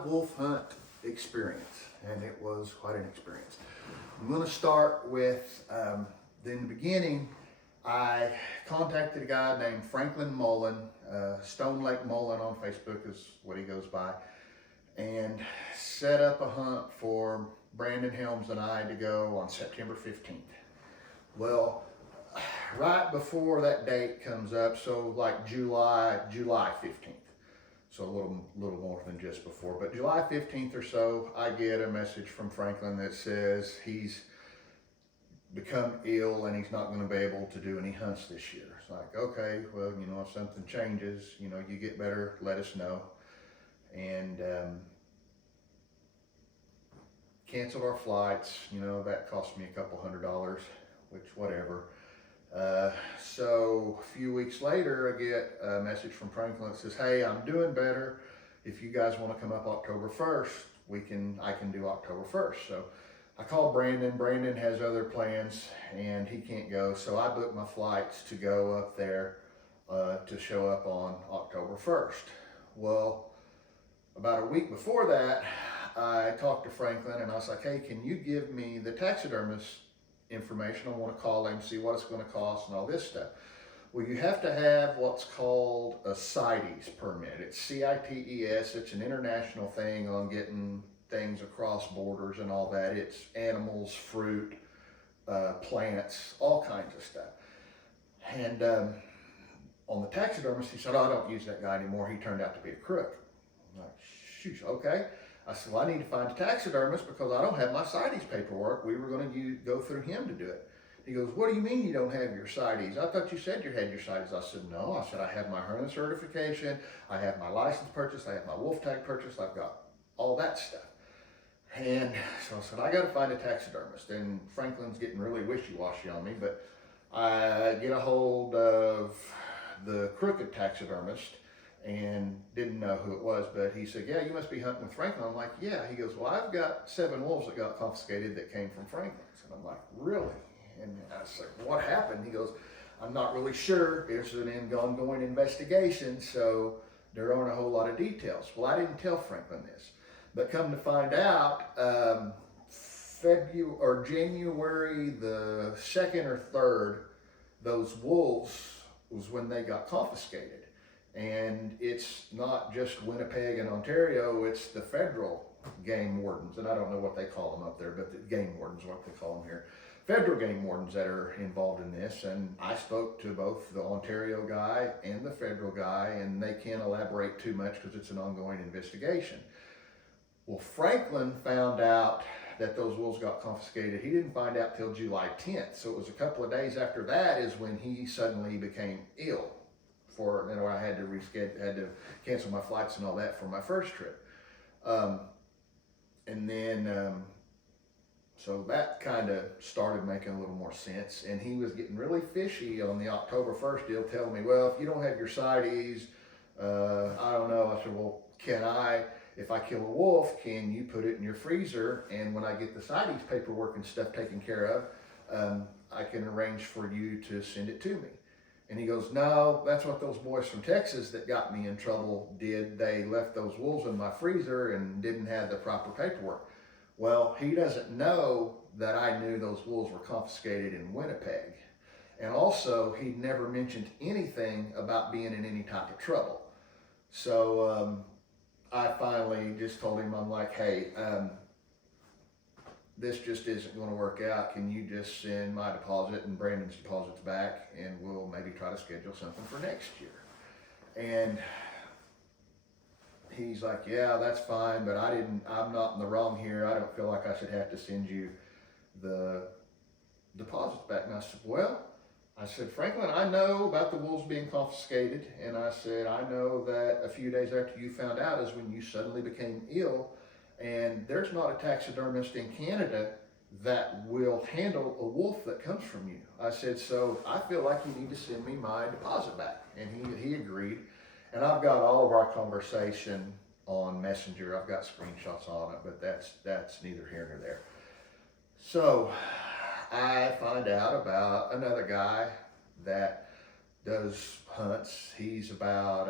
live wolf hunt experience, and it was quite an experience. I'm going to start with, in the beginning, I contacted a guy named Franklin Mullen, Stone Lake Mullen on Facebook is what he goes by, and set up a hunt for Brandon Helms and I to go on September 15th. Well, right before that date comes up, so like July 15th. So a little more than just before, but July 15th or so, I get a message from Franklin that says he's become ill and he's not going to be able to do any hunts this year. It's like, okay, well, you know, if something changes, you know, you get better, let us know. And canceled our flights. You know, that cost me a couple $100, which whatever. So a few weeks later, I get a message from Franklin that says, hey, I'm doing better. If you guys want to come up October 1st, I can do October 1st. So I called Brandon. Brandon has other plans and he can't go. So I booked my flights to go up there to show up on October 1st. Well, about a week before that, I talked to Franklin and I was like, hey, can you give me the taxidermist information? I want to call him, see what it's going to cost and all this stuff. Well, you have to have what's called a CITES permit. It's CITES. It's an international thing on getting things across borders and all that. It's animals, fruit, plants, all kinds of stuff. And on the taxidermist, he said, oh, I don't use that guy anymore. He turned out to be a crook. I'm like, shoot, okay. I said, well, I need to find a taxidermist because I don't have my CITES paperwork. We were going to go through him to do it. He goes, what do you mean you don't have your CITES? I thought you said you had your CITES. I said, no. I said, I have my hunting certification. I have my license purchased. I have my wolf tag purchased. I've got all that stuff. And so I said, I got to find a taxidermist. And Franklin's getting really wishy-washy on me, but I get a hold of the crooked taxidermist and didn't know who it was, but he said, yeah, you must be hunting with Franklin. I'm like, yeah. He goes, well, I've got 7 wolves that got confiscated that came from Franklin's. And I'm like, really? And I said, what happened? He goes, I'm not really sure. It's an ongoing investigation, so there aren't a whole lot of details. Well, I didn't tell Franklin this, but come to find out, January the 2nd or 3rd, those wolves was when they got confiscated. And it's not just Winnipeg and Ontario, it's the federal game wardens, and I don't know what they call them up there, but the game wardens, what they call them here. Federal game wardens that are involved in this, and I spoke to both the Ontario guy and the federal guy, and they can't elaborate too much because it's an ongoing investigation. Well, Franklin found out that those wolves got confiscated. He didn't find out till July 10th, so it was a couple of days after that is when he suddenly became ill. I had to reschedule, had to cancel my flights and all that for my first trip. So that kind of started making a little more sense. And he was getting really fishy on the October 1st deal, telling me, well, if you don't have your CITES, I don't know. I said, well, if I kill a wolf, can you put it in your freezer? And when I get the CITES paperwork and stuff taken care of, I can arrange for you to send it to me. And he goes, no, that's what those boys from Texas that got me in trouble did. They left those wolves in my freezer and didn't have the proper paperwork. Well, he doesn't know that I knew those wolves were confiscated in Winnipeg. And also, he'd never mentioned anything about being in any type of trouble. So I finally just told him, I'm like, hey, this just isn't going to work out. Can you just send my deposit and Brandon's deposits back, and we'll maybe try to schedule something for next year? And he's like, yeah, that's fine, but I'm not in the wrong here. I don't feel like I should have to send you the deposits back. And I said, well, Franklin, I know about the wolves being confiscated. And I said, I know that a few days after you found out is when you suddenly became ill. And there's not a taxidermist in Canada that will handle a wolf that comes from you. I said, so I feel like you need to send me my deposit back. And he agreed. And I've got all of our conversation on Messenger. I've got screenshots on it, but that's neither here nor there. So I find out about another guy that does hunts. He's about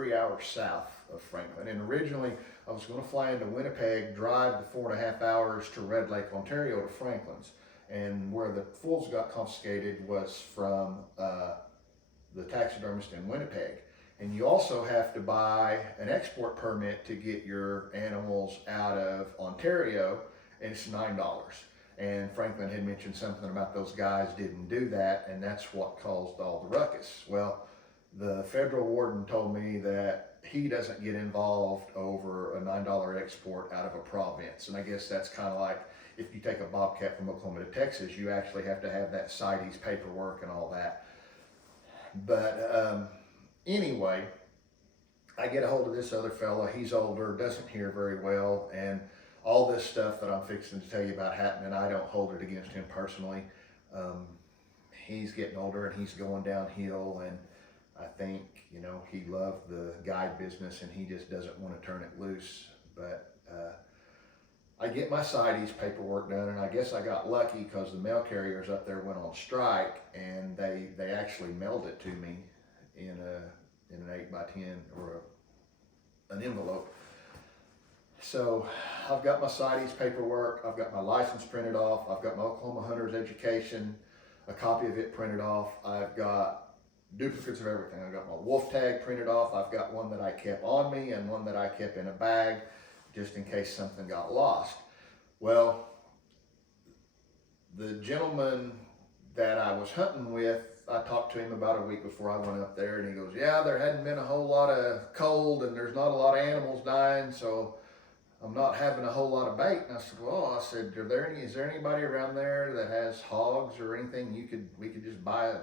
3 hours south of Franklin. And originally I was going to fly into Winnipeg, drive the 4.5 hours to Red Lake, Ontario to Franklin's. And where the fools got confiscated was from the taxidermist in Winnipeg. And you also have to buy an export permit to get your animals out of Ontario, and it's $9. And Franklin had mentioned something about those guys didn't do that, and that's what caused all the ruckus. Well, the federal warden told me that he doesn't get involved over a $9 export out of a province. And I guess that's kind of like if you take a bobcat from Oklahoma to Texas, you actually have to have that CITES paperwork and all that. But anyway, I get a hold of this other fella. He's older, doesn't hear very well, and all this stuff that I'm fixing to tell you about happening, I don't hold it against him personally. He's getting older and he's going downhill, and I think, you know, he loved the guide business and he just doesn't want to turn it loose. But I get my CITES paperwork done, and I guess I got lucky because the mail carriers up there went on strike, and they actually mailed it to me in an 8x10 or an envelope. So I've got my CITES paperwork, I've got my license printed off, I've got my Oklahoma Hunter's Education, a copy of it printed off, I've got duplicates of everything. I've got my wolf tag printed off, I've got one that I kept on me and one that I kept in a bag just in case something got lost. Well, the gentleman that I was hunting with, I talked to him about a week before I went up there, and he goes, yeah, there hadn't been a whole lot of cold and there's not a lot of animals dying, so I'm not having a whole lot of bait. And I said, well, is there anybody around there that has hogs or anything we could just buy a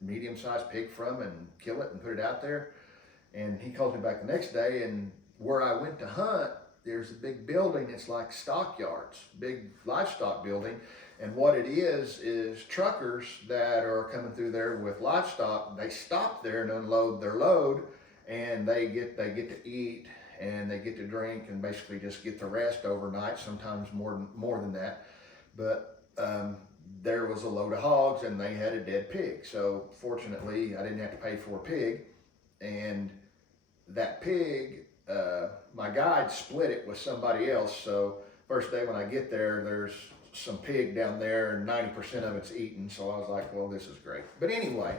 medium-sized pig from and kill it and put it out there? And he called me back the next day, and where I went to hunt, there's a big building. It's like stockyards, big livestock building. And what it is truckers that are coming through there with livestock, they stop there and unload their load, and they get to eat and they get to drink and basically just get to rest overnight, sometimes more than that. But there was a load of hogs and they had a dead pig. So fortunately, I didn't have to pay for a pig. And that pig, my guide split it with somebody else. So first day when I get there, there's some pig down there and 90% of it's eaten. So I was like, well, this is great. But anyway,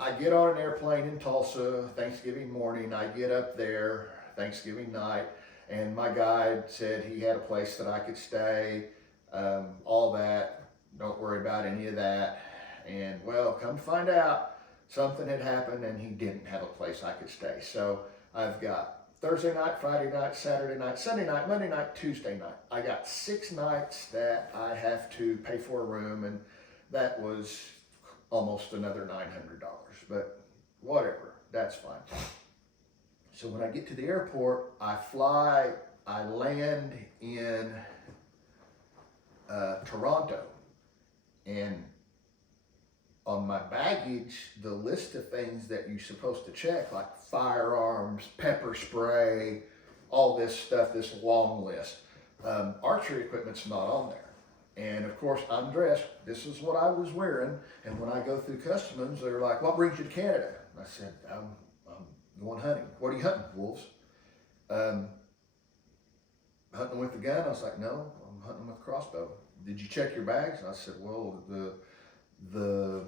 I get on an airplane in Tulsa Thanksgiving morning. I get up there Thanksgiving night, and my guide said he had a place that I could stay, all that. Don't worry about any of that. And well, come to find out, something had happened and he didn't have a place I could stay. So I've got Thursday night, Friday night, Saturday night, Sunday night, Monday night, Tuesday night. I got 6 nights that I have to pay for a room, and that was almost another $900, but whatever, that's fine. So when I get to the airport, I land in Toronto, and on my baggage, the list of things that you're supposed to check, like firearms, pepper spray, all this stuff, this long list. Archery equipment's not on there. And of course, I'm dressed. This is what I was wearing. And when I go through customs, they're like, what brings you to Canada? And I said, I'm going hunting. What are you hunting? Wolves. Hunting with the gun? I was like, no, I'm hunting with a crossbow. Did you check your bags? And I said, well, the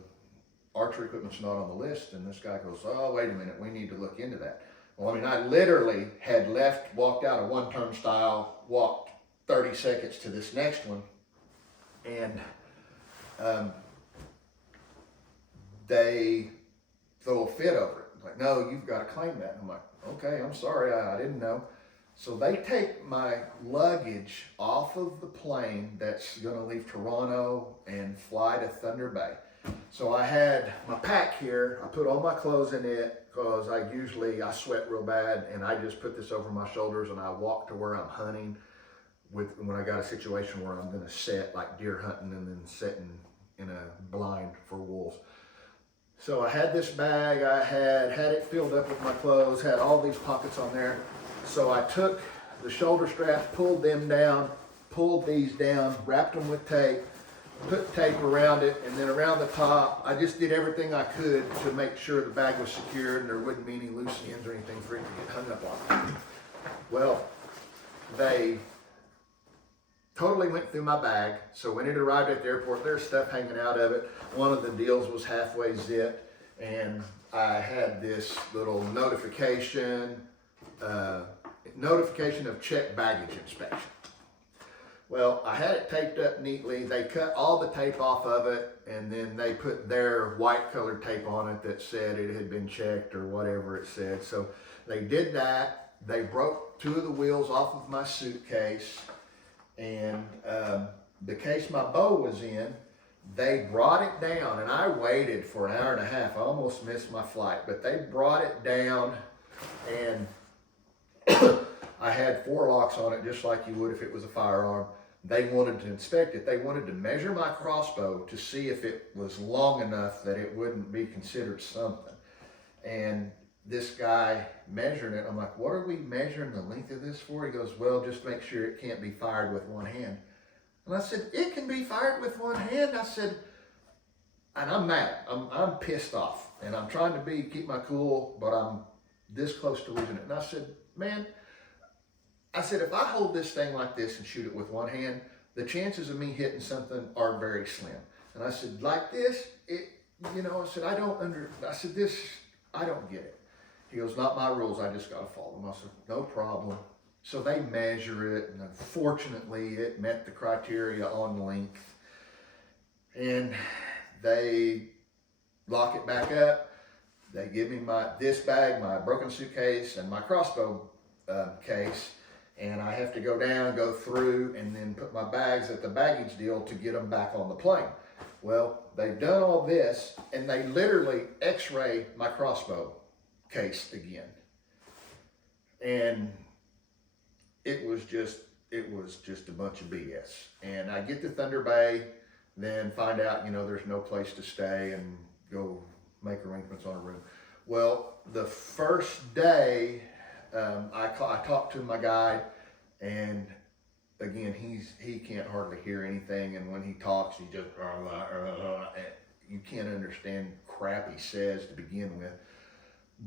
archery equipment's not on the list. And this guy goes, oh, wait a minute, we need to look into that. Well, I mean, I literally had walked out of one turnstile, walked 30 seconds to this next one, and they throw a fit over it. Like, no, you've got to claim that. And I'm like, okay, I'm sorry, I didn't know. So they take my luggage off of the plane that's going to leave Toronto and fly to Thunder Bay. So I had my pack here. I put all my clothes in it because I sweat real bad, and I just put this over my shoulders and I walk to where I'm hunting when I got a situation where I'm going to set, like deer hunting, and then setting in a blind for wolves. So I had this bag, I had it filled up with my clothes, had all these pockets on there. So I took the shoulder straps, pulled them down, pulled these down, wrapped them with tape, put tape around it, and then around the top, I just did everything I could to make sure the bag was secured and there wouldn't be any loose ends or anything for it to get hung up on. Well, they totally went through my bag. So when it arrived at the airport, there's stuff hanging out of it. One of the deals was halfway zipped, and I had this little notification of checked baggage inspection. Well, I had it taped up neatly. They cut all the tape off of it, and then they put their white colored tape on it that said it had been checked or whatever it said. So they did that. They broke 2 of the wheels off of my suitcase, and the case my bow was in, they brought it down, and I waited for an hour and a half. I almost missed my flight, but they brought it down, and I had 4 locks on it, just like you would if it was a firearm. They wanted to inspect it. They wanted to measure my crossbow to see if it was long enough that it wouldn't be considered something. And this guy measuring it, I'm like, what are we measuring the length of this for? He goes, well, just make sure it can't be fired with one hand. And I said, it can be fired with one hand? I said, and I'm mad. I'm pissed off. And I'm trying to keep my cool, but I'm this close to losing it. And I said, man, if I hold this thing like this and shoot it with one hand, the chances of me hitting something are very slim. And I said, like this, I said, I don't get it. He goes, not my rules, I just gotta follow them. I said, no problem. So they measure it, and unfortunately it met the criteria on length. And they lock it back up. They give me this bag, my broken suitcase, and my crossbow case. And I have to go down, go through, and then put my bags at the baggage deal to get them back on the plane. Well, they've done all this, and they literally x-ray my crossbow case again. And it was just a bunch of BS. And I get to Thunder Bay, then find out, there's no place to stay, and go make arrangements on a room. Well, the first day, I talked to my guide, and again, he can't hardly hear anything, and when he talks, he just, you can't understand crap he says to begin with.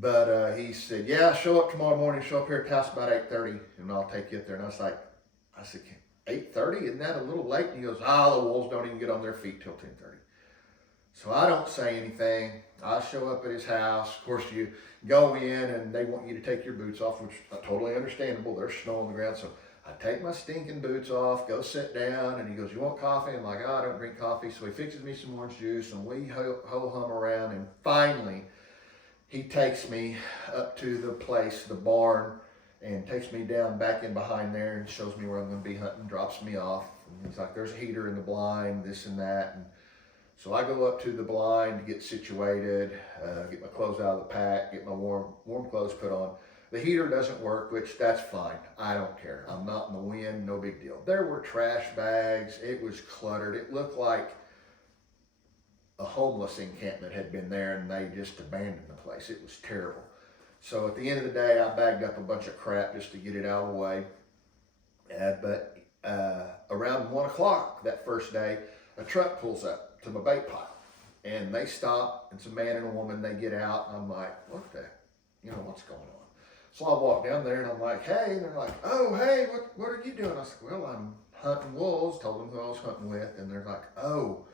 But he said, yeah, show up tomorrow morning, show up here at the house about 8:30, and I'll take you up there. And I said, 8:30? Isn't that a little late? And he goes, the wolves don't even get on their feet till 10:30. So I don't say anything. I show up at his house. Of course, you go in and they want you to take your boots off, which is totally understandable. There's snow on the ground. So I take my stinking boots off, go sit down, and he goes, you want coffee? I'm like, I don't drink coffee. So he fixes me some orange juice, and we ho-hum around. And finally, he takes me up to the place, the barn, and takes me down back in behind there and shows me where I'm going to be hunting, drops me off. And he's like, there's a heater in the blind, this and that. And so I go up to the blind to get situated, get my clothes out of the pack, get my warm clothes put on. The heater doesn't work, which that's fine. I don't care. I'm not in the wind, no big deal. There were trash bags. It was cluttered. It looked like a homeless encampment had been there, and they just abandoned the place. It was terrible. So at the end of the day, I bagged up a bunch of crap just to get it out of the way. But around 1 o'clock that first day, a truck pulls up to my bait pile, and they stop. It's a man and a woman. They get out, and I'm like, what's going on? So I walk down there, and I'm like, hey, and they're like, oh, hey, what are you doing? I said, well, I'm hunting wolves. Told them who I was hunting with, and they're like, oh,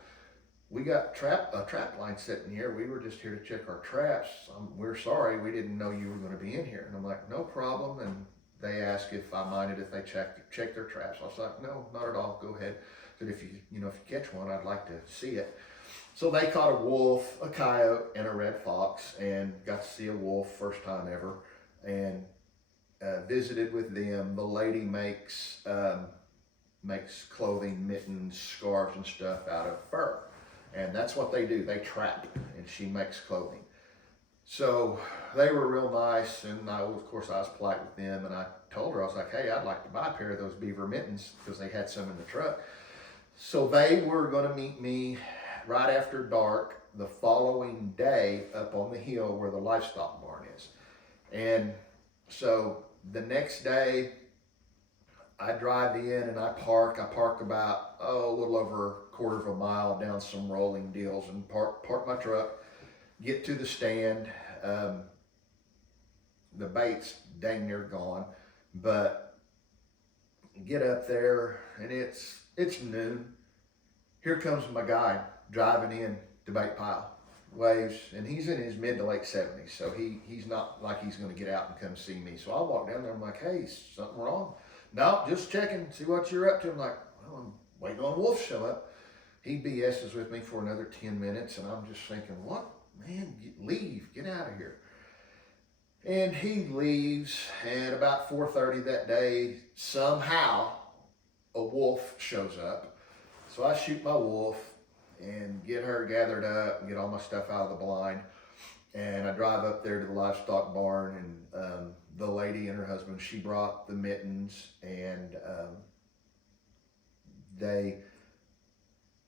we got a trap line sitting here. We were just here to check our traps. We're sorry, we didn't know you were going to be in here. And I'm like, no problem. And they asked if I minded if they check their traps. I was like, no, not at all. Go ahead. But if you catch one, I'd like to see it. So they caught a wolf, a coyote, and a red fox, and got to see a wolf first time ever, and visited with them. The lady makes clothing, mittens, scarves, and stuff out of fur. And that's what they do. They trap, and she makes clothing. So they were real nice, and of course I was polite with them, and I told her, I was like, hey, I'd like to buy a pair of those beaver mittens, because they had some in the truck. So they were going to meet me right after dark the following day up on the hill where the livestock barn is. And so the next day, I drive in and I park. I park about a little over a quarter of a mile down some rolling deals and park my truck. Get to the stand. Um, the bait's dang near gone, but get up there and it's noon. Here comes my guy driving in the bait pile. Waves, and he's in his mid to late 70s, so he's not like he's going to get out and come see me. So I walk down there. I'm like, hey, is something wrong? No, just checking, see what you're up to. I'm like, well, I'm waiting on Wolf to show up. He BS's with me for another 10 minutes, and I'm just thinking, what, man, leave, get out of here. And he leaves, and about 4:30 that day, somehow a wolf shows up. So I shoot my wolf and get her gathered up and get all my stuff out of the blind. And I drive up there to the livestock barn, and the lady and her husband, she brought the mittens, and they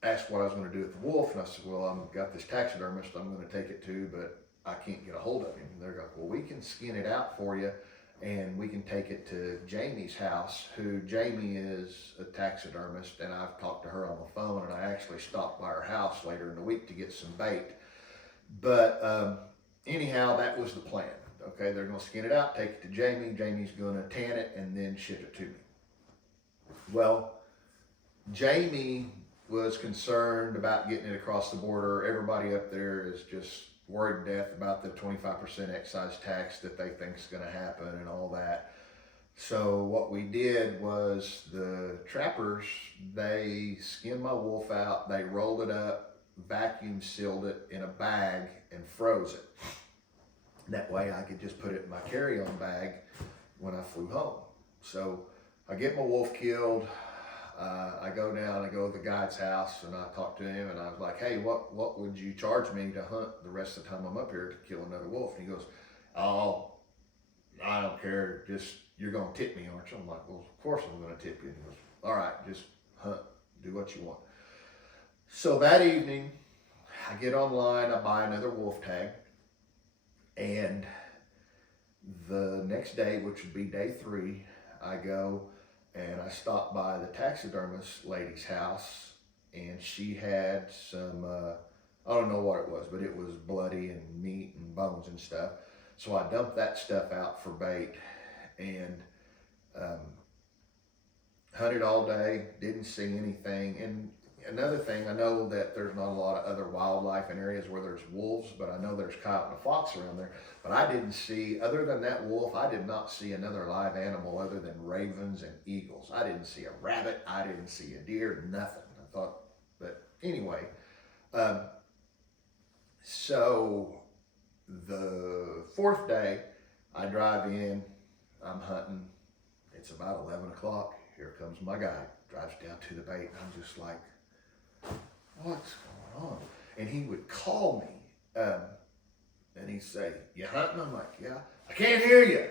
asked what I was going to do with the wolf. And I said, well, I've got this taxidermist I'm going to take it to, but I can't get a hold of him. And they're like, well, we can skin it out for you, and we can take it to Jamie's house, who Jamie is a taxidermist, and I've talked to her on the phone, and I actually stopped by her house later in the week to get some bait. But anyhow, that was the plan. Okay, they're going to skin it out, take it to Jamie. Jamie's going to tan it and then ship it to me. Well, Jamie was concerned about getting it across the border. Everybody up there is just worried to death about the 25% excise tax that they think is going to happen and all that. So what we did was the trappers, they skinned my wolf out, they rolled it up, vacuum sealed it in a bag and froze it. That way I could just put it in my carry-on bag when I flew home. So I get my wolf killed. I go down, I go to the guide's house, and I talk to him, and I was like, hey, what would you charge me to hunt the rest of the time I'm up here to kill another wolf? And he goes, oh, I don't care, just, you're going to tip me, aren't you? I'm like, well, of course I'm going to tip you. And he goes, all right, just hunt, do what you want. So that evening, I get online, I buy another wolf tag, and the next day, which would be day 3, I go and I stopped by the taxidermist lady's house, and she had some, I don't know what it was, but it was bloody and meat and bones and stuff. So I dumped that stuff out for bait, and hunted all day, didn't see anything. And another thing, I know that there's not a lot of other wildlife in areas where there's wolves, but I know there's coyote and a fox around there. But I didn't see, other than that wolf, I did not see another live animal other than ravens and eagles. I didn't see a rabbit, I didn't see a deer, nothing. I thought, but anyway, so the 4th day, I drive in, I'm hunting, it's about 11 o'clock, here comes my guy, drives down to the bait, and I'm just like, what's going on? And he would call me, and he'd say, you hunting? I'm like, yeah. I can't hear you.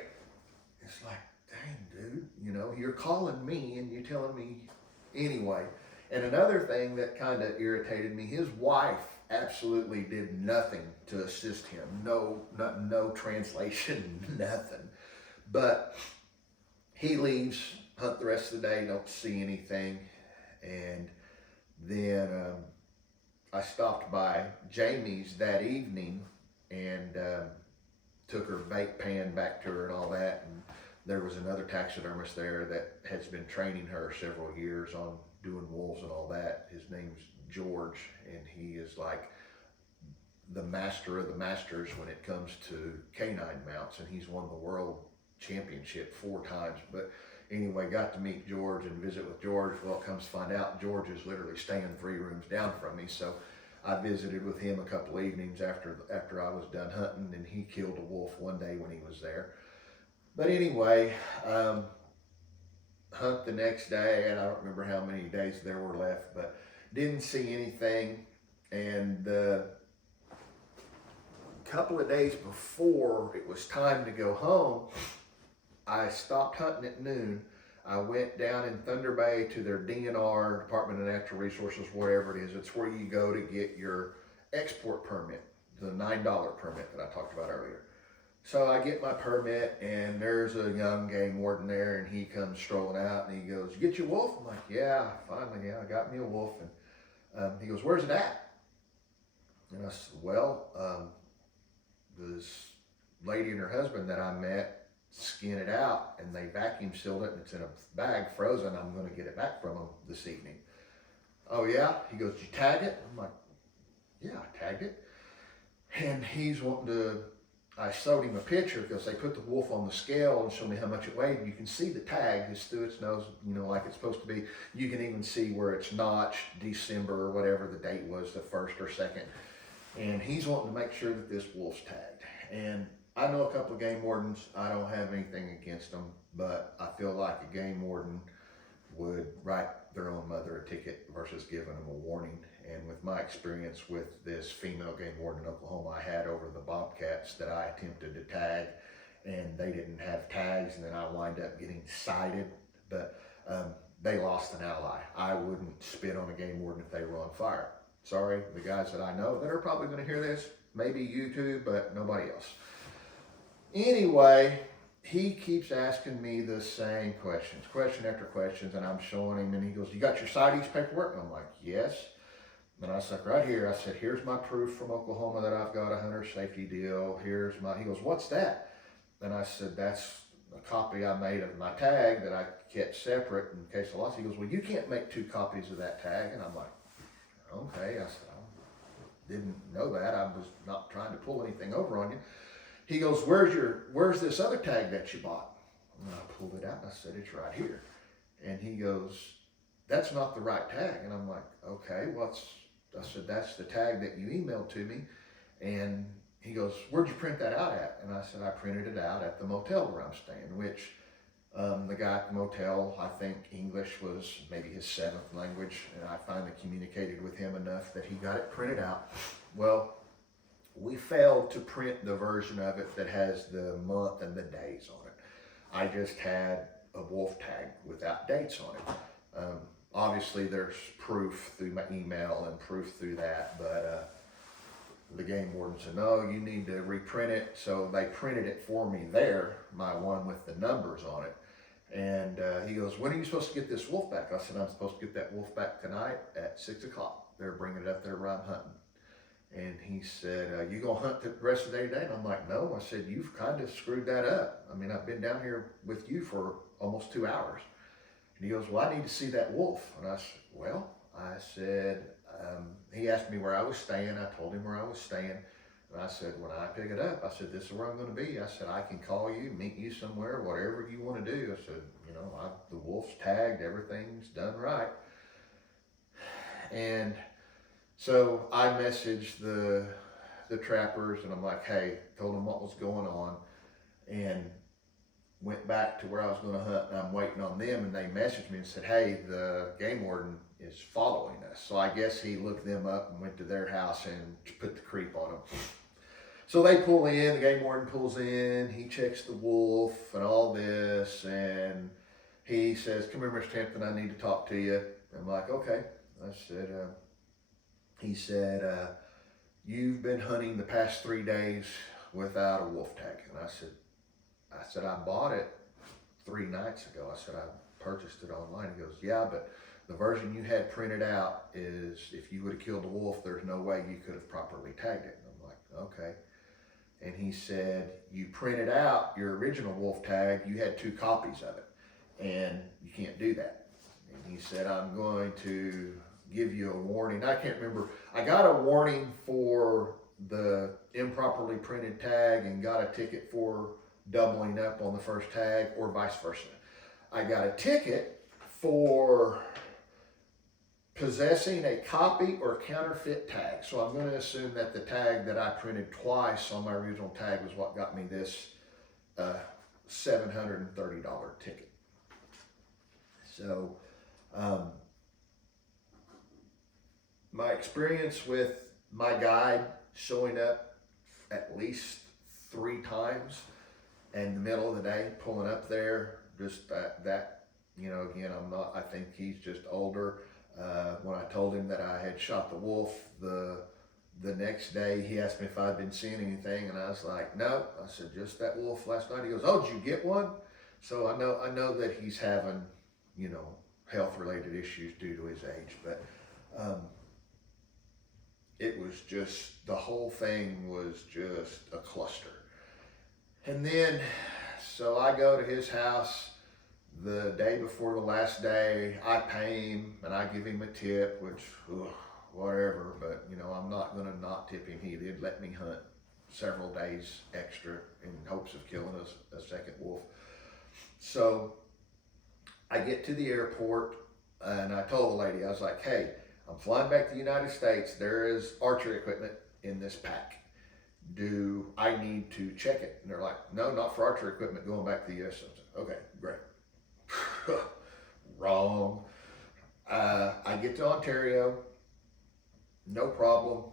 It's like, dang, dude, you know, you're calling me and you're telling me anyway. And another thing that kind of irritated me, his wife absolutely did nothing to assist him. No translation, nothing. But he leaves, hunt the rest of the day, don't see anything. And then I stopped by Jamie's that evening and took her bait pan back to her and all that. And there was another taxidermist there that has been training her several years on doing wolves and all that. His name's George, and he is like the master of the masters when it comes to canine mounts, and he's won the world championship 4 times. But anyway, got to meet George and visit with George. Well, comes to find out, George is literally staying 3 rooms down from me. So I visited with him a couple evenings after I was done hunting, and he killed a wolf one day when he was there. But anyway, hunt the next day, and I don't remember how many days there were left, but didn't see anything. And a couple of days before it was time to go home, I stopped hunting at noon. I went down in Thunder Bay to their DNR, Department of Natural Resources, wherever it is. It's where you go to get your export permit, the $9 permit that I talked about earlier. So I get my permit, and there's a young game warden there, and he comes strolling out, and he goes, "You get your wolf?" I'm like, "Yeah, finally, yeah, I got me a wolf." And he goes, "Where's it at?" And I said, "Well, this lady and her husband that I met skinned it out, and they vacuum sealed it, and it's in a bag, frozen. I'm going to get it back from them this evening." "Oh yeah?" He goes, "Did you tag it?" I'm like, "Yeah, I tagged it." And he's wanting to. I showed him a picture because they put the wolf on the scale and showed me how much it weighed. You can see the tag is through its nose, like it's supposed to be. You can even see where it's notched December or whatever the date was, the 1st or 2nd. And he's wanting to make sure that this wolf's tagged. And I know a couple of game wardens. I don't have anything against them, but I feel like a game warden would write their own mother a ticket versus giving them a warning. And with my experience with this female game warden in Oklahoma, I had over the bobcats that I attempted to tag, and they didn't have tags, and then I wind up getting cited. But they lost an ally. I wouldn't spit on a game warden if they were on fire. Sorry, the guys that I know that are probably going to hear this, maybe you too, but nobody else. Anyway, he keeps asking me the same questions, question after questions, and I'm showing him, and he goes, "You got your CITES paperwork?" And I'm like, "Yes." And I said, "Right here." I said, "Here's my proof from Oklahoma that I've got a hunter safety deal. Here's my," he goes, "What's that?" And I said, "That's a copy I made of my tag that I kept separate in case of loss." He goes, "Well, you can't make 2 copies of that tag." And I'm like, "Okay." I said, "I didn't know that. I was not trying to pull anything over on you." He goes, where's this other tag that you bought?" And I pulled it out and I said, "It's right here." And he goes, "That's not the right tag." And I'm like, "Okay, I said, "That's the tag that you emailed to me." And he goes, "Where'd you print that out at?" And I said, "I printed it out at the motel where I'm staying," which the guy at the motel, I think English was maybe his 7th language. And I finally communicated with him enough that he got it printed out. Well, we failed to print the version of it that has the month and the days on it. I just had a wolf tag without dates on it. Obviously, there's proof through my email and proof through that, but the game warden said, "No, you need to reprint it." So they printed it for me there, my one with the numbers on it. And he goes, "When are you supposed to get this wolf back?" I said, "I'm supposed to get that wolf back tonight at 6 o'clock. They're bringing it up there where I'm hunting." And he said, "You gonna hunt the rest of the day today?" And I'm like, "No." I said, "You've kind of screwed that up. I mean, I've been down here with you for almost 2 hours." And he goes, "Well, I need to see that wolf." And I said, "Well," I said, he asked me where I was staying. I told him where I was staying. And I said, "When I pick it up," I said, "This is where I'm going to be." I said, "I can call you, meet you somewhere, whatever you want to do." I said, "The wolf's tagged, everything's done right." And so I messaged the trappers, and I'm like, "Hey," told them what was going on, and went back to where I was going to hunt, and I'm waiting on them, and they messaged me and said, "Hey, the game warden is following us." So I guess he looked them up and went to their house and put the creep on them. So they pull in, the game warden pulls in, he checks the wolf and all this, and he says, "Come here, Mr. Hampton, I need to talk to you." I'm like, "Okay." I said, he said, "You've been hunting the past 3 days without a wolf tag." And I said, "I bought it 3 nights ago." I said, "I purchased it online." He goes, "Yeah, but the version you had printed out is if you would have killed a wolf, there's no way you could have properly tagged it." And I'm like, "Okay." And he said, "You printed out your original wolf tag, you had 2 copies of it, and you can't do that." And he said, "I'm going to give you a warning." I can't remember. I got a warning for the improperly printed tag and got a ticket for doubling up on the first tag, or vice versa. I got a ticket for possessing a copy or counterfeit tag. So I'm going to assume that the tag that I printed twice on my original tag was what got me this $730 ticket. So my experience with my guide showing up at least 3 times in the middle of the day, pulling up there, just that again, I think he's just older. When I told him that I had shot the wolf, the the next day he asked me if I'd been seeing anything, and I was like, no. I said, just that wolf last night. He goes, oh, did you get one? So I know that he's having, you know, health related issues due to his age, but it was just, the whole thing was just a cluster. And then, so I go to his house the day before the last day. I pay him and I give him a tip, which, whatever, but you know, I'm not gonna not tip him. He did let me hunt several days extra in hopes of killing a second wolf. So I get to the airport and I told the lady, I was like, hey, I'm flying back to the United States. There is archery equipment in this pack. Do I need to check it? And they're like, no, not for archery equipment, going back to the US. I was like, okay, great. Wrong. I get to Ontario, no problem.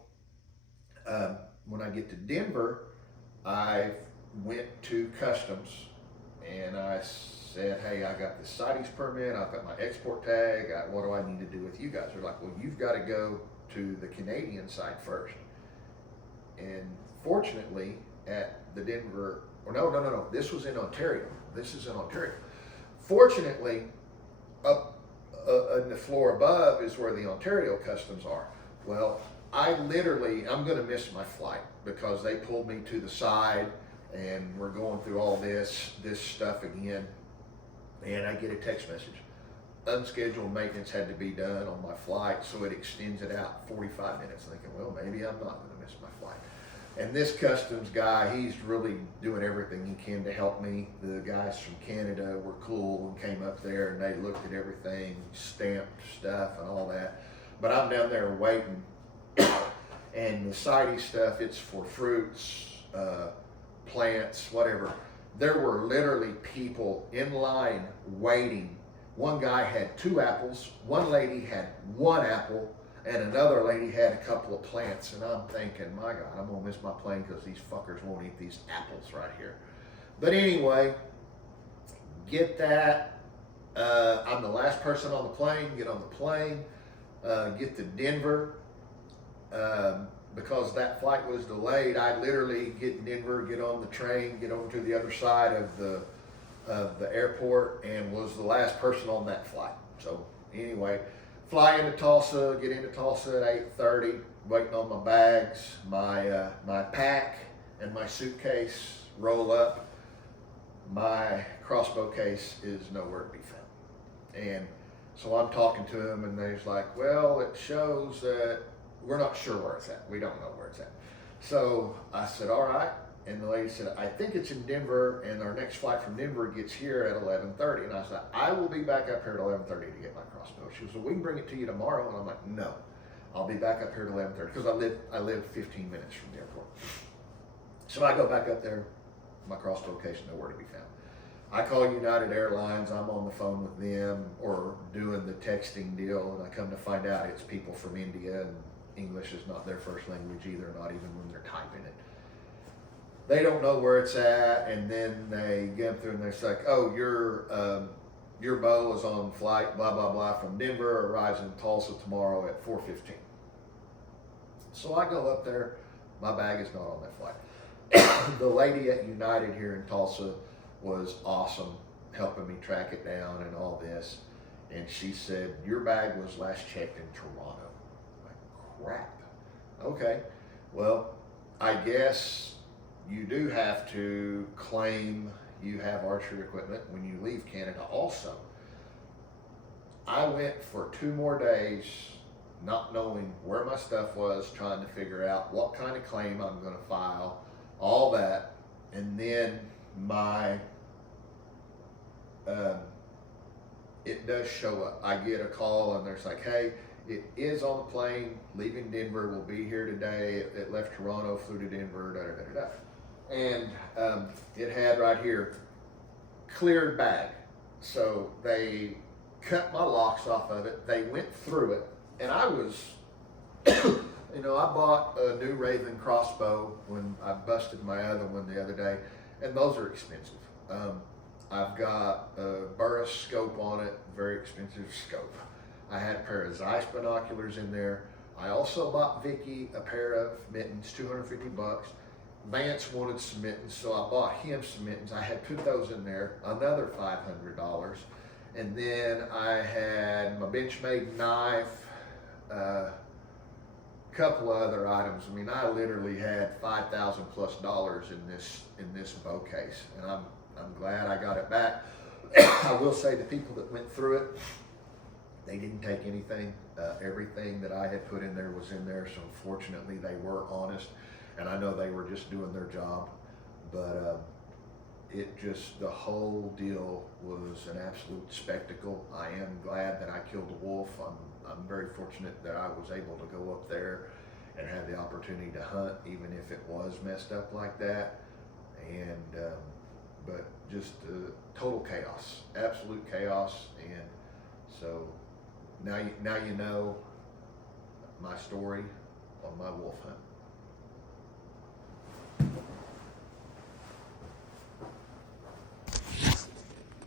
When I get to Denver, I went to customs and I said, hey, I got this CITES permit, I've got my export tag, what do I need to do with you guys? They're like, well, you've got to go to the Canadian side first. And fortunately, at the Denver, or no, this was in Ontario. This is in Ontario. Fortunately, up in the floor above is where the Ontario customs are. Well, I'm gonna miss my flight because they pulled me to the side and we're going through all this stuff again. And I get a text message. Unscheduled maintenance had to be done on my flight, so it extends it out 45 minutes. Thinking, well, maybe I'm not gonna miss my flight. And this customs guy, he's really doing everything he can to help me. The guys from Canada were cool and came up there and they looked at everything, stamped stuff and all that. But I'm down there waiting. And the CITES stuff, it's for fruits, plants, whatever. There were literally people in line waiting. One guy had 2 apples, one lady had 1 apple, and another lady had a couple of plants. And I'm thinking, my God, I'm gonna miss my plane because these fuckers won't eat these apples right here. But anyway, get that. I'm the last person on the plane, get on the plane, get to Denver. Because that flight was delayed, I literally get in Denver, get on the train, get over to the other side of the airport, and was the last person on that flight. So anyway, fly into Tulsa, get into Tulsa at 8:30, waiting on my bags, my pack and my suitcase roll up. My crossbow case is nowhere to be found. And so I'm talking to him and they're like, well, it shows that we're not sure where it's at. We don't know where it's at. So I said, all right. And the lady said, I think it's in Denver, and our next flight from Denver gets here at 11:30. And I said, I will be back up here at 11:30 to get my crossbow. She was, well, we can bring it to you tomorrow. And I'm like, no, I'll be back up here at 11:30 because I live 15 minutes from the airport. So I go back up there, my crossbow case nowhere to be found. I call United Airlines, I'm on the phone with them or doing the texting deal, and I come to find out it's people from India, and English is not their first language either, not even when they're typing it. They don't know where it's at, and then they get through and they're like, oh, your bow is on flight, blah, blah, blah, from Denver, arrives in Tulsa tomorrow at 4:15. So I go up there, my bag is not on that flight. The lady at United here in Tulsa was awesome, helping me track it down and all this. And she said, your bag was last checked in Toronto. Crap. Okay. Well, I guess you do have to claim you have archery equipment when you leave Canada also. I went for 2 more days not knowing where my stuff was, trying to figure out what kind of claim I'm going to file, all that. And then it does show up. I get a call and there's like, hey, it is on the plane, leaving Denver, will be here today. It left Toronto, flew to Denver, da da da da. And it had right here, cleared bag. So they cut my locks off of it, they went through it, and I was, I bought a new Raven crossbow when I busted my other one the other day, and those are expensive. I've got a Burris scope on it, very expensive scope. I had a pair of Zeiss binoculars in there. I also bought Vicky a pair of mittens, 250 bucks. Vance wanted some mittens, so I bought him some mittens. I had put those in there, another $500. And then I had my Benchmade knife, couple of other items. I mean, I literally had $5,000 plus in this bow case, and I'm glad I got it back. I will say the people that went through it, they didn't take anything. Everything that I had put in there was in there, so fortunately they were honest, and I know they were just doing their job. But the whole deal was an absolute spectacle. I am glad that I killed a wolf. I'm very fortunate that I was able to go up there and have the opportunity to hunt, even if it was messed up like that. And but just total chaos, absolute chaos. And so now you know my story on my wolf hunt.